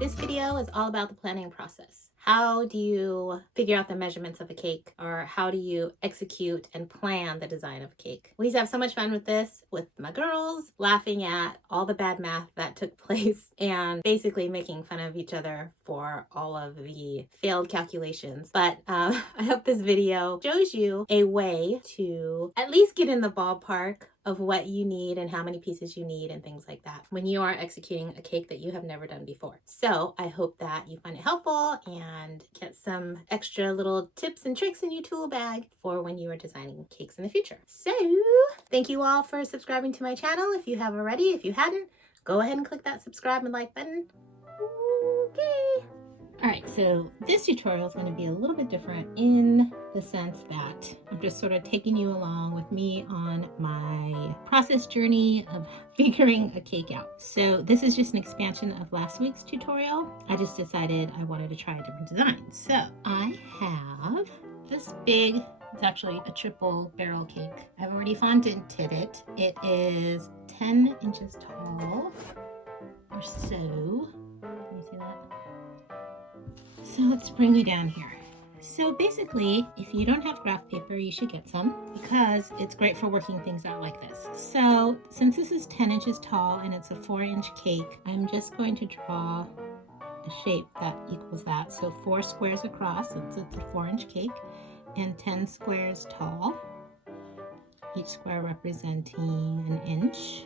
This video is all about the planning process. How do you figure out the measurements of a cake, or how do you execute and plan the design of a cake? We used to have so much fun with this with my girls, laughing at all the bad math that took place and basically making fun of each other for all of the failed calculations. But I hope this video shows you a way to at least get in the ballpark of what you need and how many pieces you need and things like that when you are executing a cake that you have never done before. So I hope that you find it helpful and get some extra little tips and tricks in your tool bag for when you are designing cakes in the future. So thank you all for subscribing to my channel if you have already. If you hadn't, go ahead and click that subscribe and like button. Okay. Alright, so this tutorial is going to be a little bit different in the sense that I'm just sort of taking you along with me on my process journey of figuring a cake out. So this is just an expansion of last week's tutorial. I just decided I wanted to try a different design. So I have this big, it's actually a triple barrel cake. I've already fondanted it. It is 10 inches tall or so. Can you see that? So let's bring you down here. So basically, if you don't have graph paper, you should get some because it's great for working things out like this. So since this is 10 inches tall and it's a 4-inch cake, I'm just going to draw a shape that equals that. So 4 squares across, since it's a 4-inch cake, and 10 squares tall, each square representing an inch.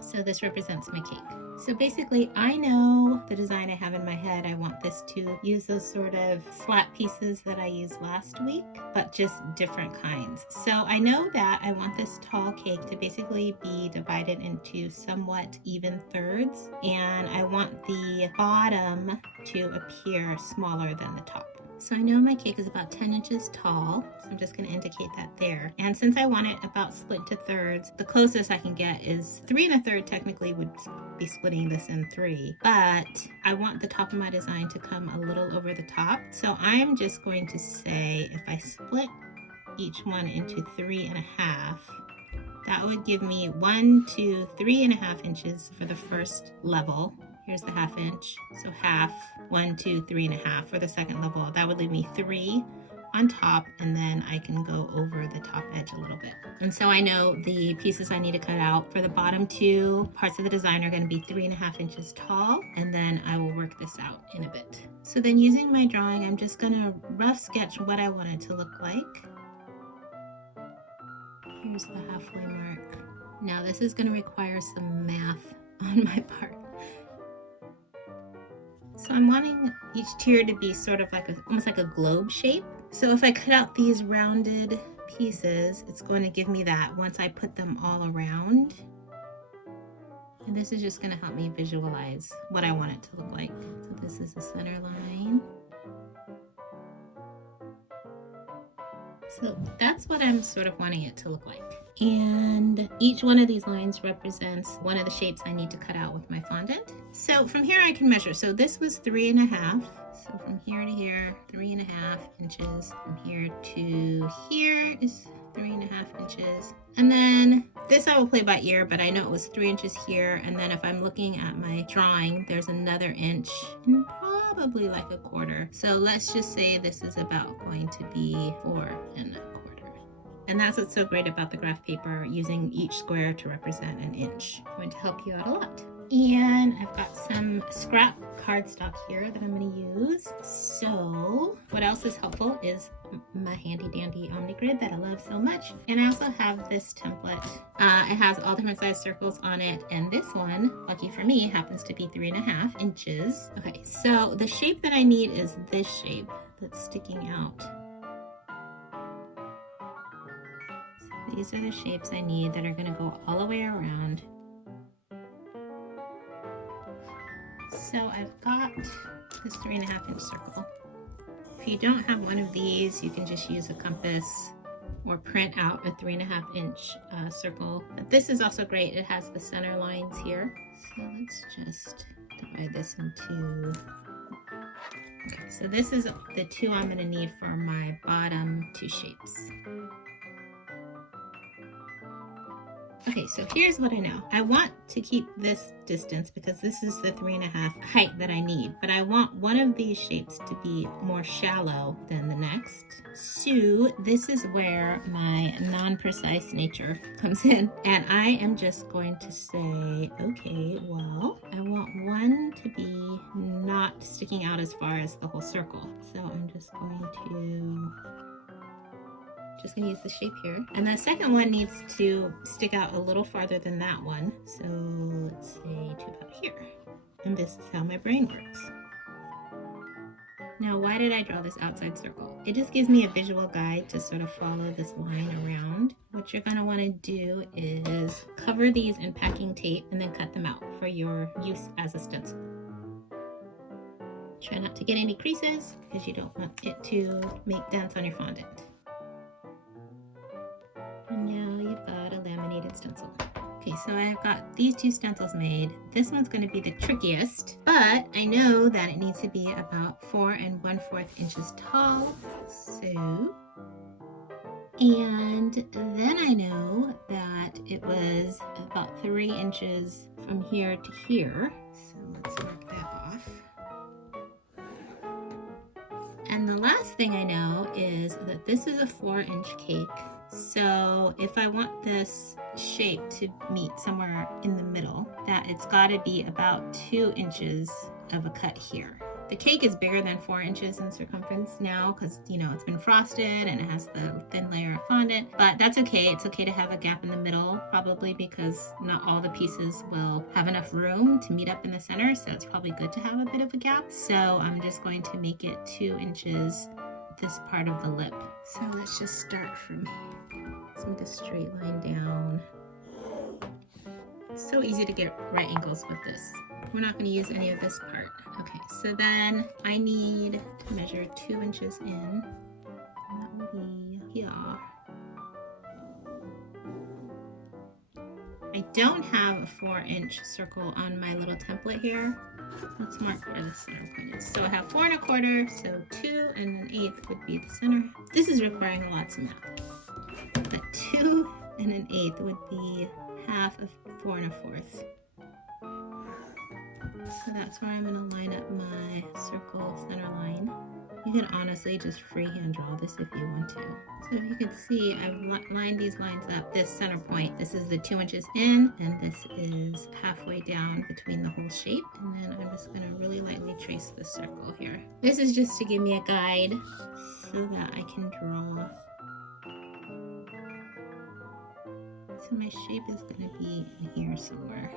So this represents my cake. So basically, I know the design I have in my head. I want this to use those sort of slat pieces that I used last week, but just different kinds. So I know that I want this tall cake to basically be divided into somewhat even thirds, and I want the bottom to appear smaller than the top. So I know my cake is about 10 inches tall, so I'm just going to indicate that there. And since I want it about split into thirds, the closest I can get is 3 1/3 technically would be splitting this in 3. But I want the top of my design to come a little over the top. So I'm just going to say if I split each one into 3 1/2, that would give me 1, 2, 3 1/2 inches for the first level. Here's the 1/2 inch, so half, 1, 2, 3 1/2 for the second level. That would leave me 3 on top, and then I can go over the top edge a little bit. And so I know the pieces I need to cut out for the bottom 2 parts of the design are going to be 3 1/2 inches tall, and then I will work this out in a bit. So then using my drawing, I'm just going to rough sketch what I want it to look like. Here's the halfway mark. Now this is going to require some math on my part. So I'm wanting each tier to be sort of like almost like a globe shape. So if I cut out these rounded pieces, it's going to give me that once I put them all around. And this is just going to help me visualize what I want it to look like. So this is the center line. So that's what I'm sort of wanting it to look like. And each one of these lines represents one of the shapes I need to cut out with my fondant. So from here I can measure. So this was 3 1/2. So from here to here, 3 1/2 inches. From here to here is 3 1/2 inches. And then this I will play by ear, but I know it was 3 inches here. And then if I'm looking at my drawing, there's another inch and probably like a quarter. So let's just say this is about going to be 4 1/4. And that's what's so great about the graph paper, using each square to represent an inch. It's going to help you out a lot. And I've got some scrap cardstock here that I'm going to use. So what else is helpful is my handy dandy OmniGrid that I love so much. And I also have this template. It has all different size circles on it. And this one, lucky for me, happens to be 3 1/2 inches. Okay, so the shape that I need is this shape that's sticking out. So these are the shapes I need that are going to go all the way around. So I've got this 3 1/2 inch circle. If you don't have one of these, you can just use a compass or print out a 3 1/2 inch circle. But this is also great. It has the center lines here. So let's just divide this into... Okay, so this is the 2 I'm going to need for my bottom 2 shapes. Okay, so here's what I know. I want to keep this distance because this is the 3.5 height that I need, but I want one of these shapes to be more shallow than the next. So this is where my non-precise nature comes in. And I am just going to say, okay, well, I want one to be not sticking out as far as the whole circle. So I'm just going to use the shape here. And the second one needs to stick out a little farther than that one. So let's say to about here. And this is how my brain works. Now, why did I draw this outside circle? It just gives me a visual guide to sort of follow this line around. What you're gonna wanna do is cover these in packing tape and then cut them out for your use as a stencil. Try not to get any creases because you don't want it to make dents on your fondant. And now you've got a laminated stencil. Okay, so I've got these two stencils made. This one's going to be the trickiest, but I know that it needs to be about 4 1/4 inches tall. So, and then I know that it was about 3 inches from here to here. So let's mark that off. And the last thing I know is that this is a 4-inch cake. So if I want this shape to meet somewhere in the middle, that it's got to be about 2 inches of a cut here. The cake is bigger than 4 inches in circumference now because, you know, it's been frosted and it has the thin layer of fondant, but that's okay. It's okay to have a gap in the middle, probably because not all the pieces will have enough room to meet up in the center, so it's probably good to have a bit of a gap. So I'm just going to make it 2 inches this part of the lip. So let's just start from, let's make a straight line down. It's so easy to get right angles with this. We're not going to use any of this part. Okay, so then I need to measure 2 inches in. And that will be here. I don't have a 4-inch circle on my little template here. Let's mark where the center point is. So I have 4 1/4, so 2 1/8 would be the center. This is requiring lots of math. But 2 1/8 would be half of 4 1/4. So that's where I'm going to line up my circle center line. You can honestly just freehand draw this if you want to. So if you can see, I've lined these lines up. This center point, this is the 2 inches in, and this is halfway down between the whole shape. And then I'm just going to really lightly trace the circle here. This is just to give me a guide so that I can draw. So my shape is going to be in here somewhere.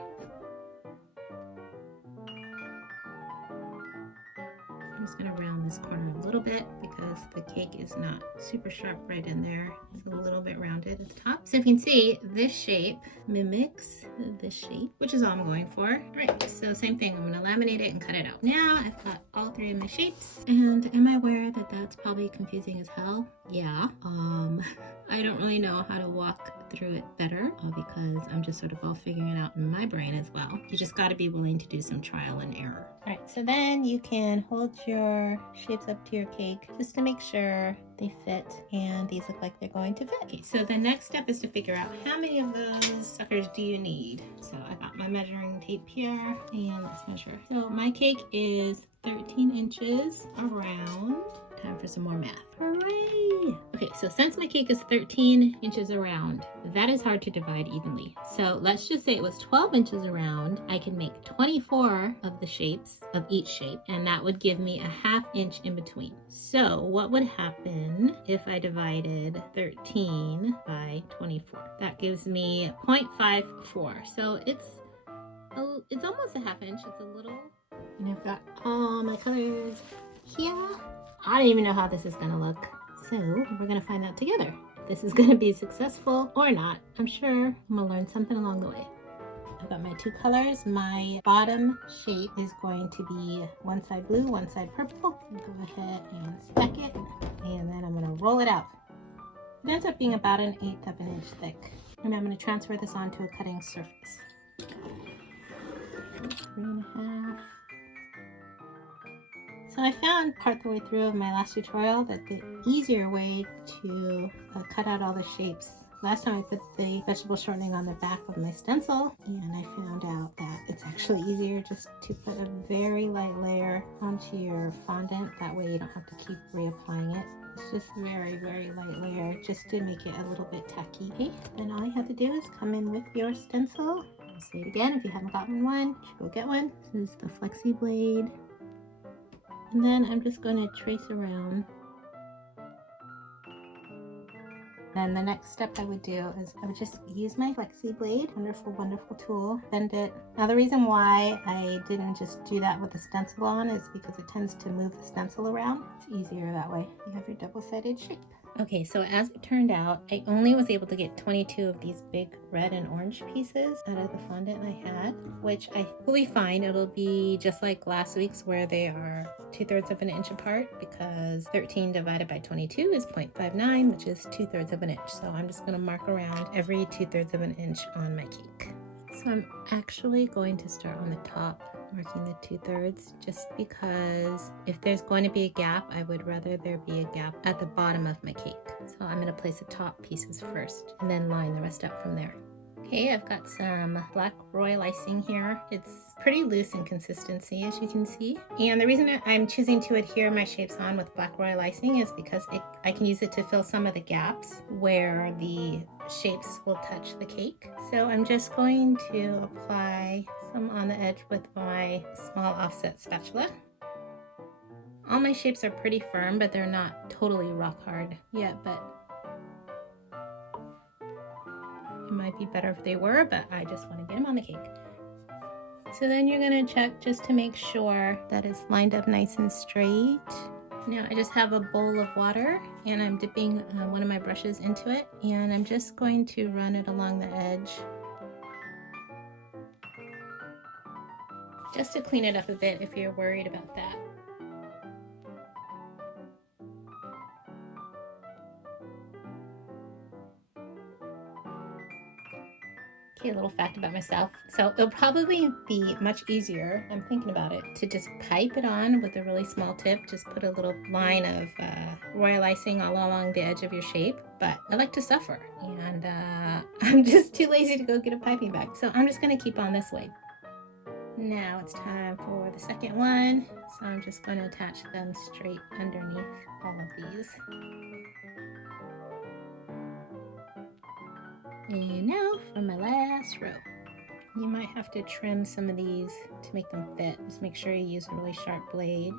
I'm just going to round this corner a little bit because the cake is not super sharp right in there. It's a little bit rounded at the top. So you can see this shape mimics this shape, which is all I'm going for. All right, so same thing. I'm going to laminate it and cut it out. Now I've got all 3 of my shapes, and am I aware that that's probably confusing as hell? Yeah. I don't really know how to walk through it better because I'm just sort of all figuring it out in my brain as well. You just got to be willing to do some trial and error. All right, so then you can hold your shapes up to your cake just to make sure they fit, and these look like they're going to fit. Okay, so the next step is to figure out how many of those suckers do you need. So I got my measuring tape here, and let's measure. So my cake is 13 inches around. Time for some more math. Hooray! Okay, so since my cake is 13 inches around, that is hard to divide evenly. So let's just say it was 12 inches around. I can make 24 of the shapes of each shape, and that would give me a 1/2 inch in between. So what would happen if I divided 13 by 24? That gives me 0.54. So it's almost a 1/2 inch. It's a little. And I've got all my colors here. I don't even know how this is gonna look. So we're gonna find out together if this is gonna be successful or not. I'm sure I'm gonna learn something along the way. I've got my 2 colors. My bottom shape is going to be one side blue, one side purple. Go ahead and stack it, and then I'm gonna roll it out. It ends up being about 1/8 of an inch thick. And I'm gonna transfer this onto a cutting surface. 3.5. So I found part the way through of my last tutorial that the easier way to cut out all the shapes Last time I put the vegetable shortening on the back of my stencil, and I found out that it's actually easier just to put a very light layer onto your fondant. That way you don't have to keep reapplying it. It's just very, very light layer just to make it a little bit tacky. Okay, then all you have to do is come in with your stencil. I'll say it again, if you haven't gotten one, you should go get one. This is the Flexi Blade. And then I'm just going to trace around. Then the next step I would do is I would just use my Flexi Blade, wonderful, wonderful tool, bend it. Now the reason why I didn't just do that with the stencil on is because it tends to move the stencil around. It's easier that way. You have your double-sided shape. Okay, so as it turned out, I only was able to get 22 of these big red and orange pieces out of the fondant I had, which I will be fine. It'll be just like last week's where they are 2/3 of an inch apart, because 13 divided by 22 is 0.59, which is 2/3 of an inch. So I'm just gonna mark around every 2/3 of an inch on my cake. So I'm actually going to start on the top, marking the 2/3, just because if there's going to be a gap, I would rather there be a gap at the bottom of my cake. So I'm going to place the top pieces first and then line the rest up from there. Okay, I've got some black royal icing here. It's pretty loose in consistency, as you can see. And the reason I'm choosing to adhere my shapes on with black royal icing is because I can use it to fill some of the gaps where the shapes will touch the cake. So I'm just going to apply some on the edge with my small offset spatula. All my shapes are pretty firm, but they're not totally rock hard yet, but it might be better if they were, but I just want to get them on the cake. So then you're going to check just to make sure that it's lined up nice and straight. Now I just have a bowl of water and I'm dipping one of my brushes into it, and I'm just going to run it along the edge just to clean it up a bit if you're worried about that. Okay, a little fact about myself. So it'll probably be much easier, I'm thinking about it, to just pipe it on with a really small tip. Just put a little line of royal icing all along the edge of your shape. But I like to suffer, and I'm just too lazy to go get a piping bag. So I'm just gonna keep on this way. Now it's time for the second one. So I'm just going to attach them straight underneath all of these. And now for my last row. You might have to trim some of these to make them fit. Just make sure you use a really sharp blade.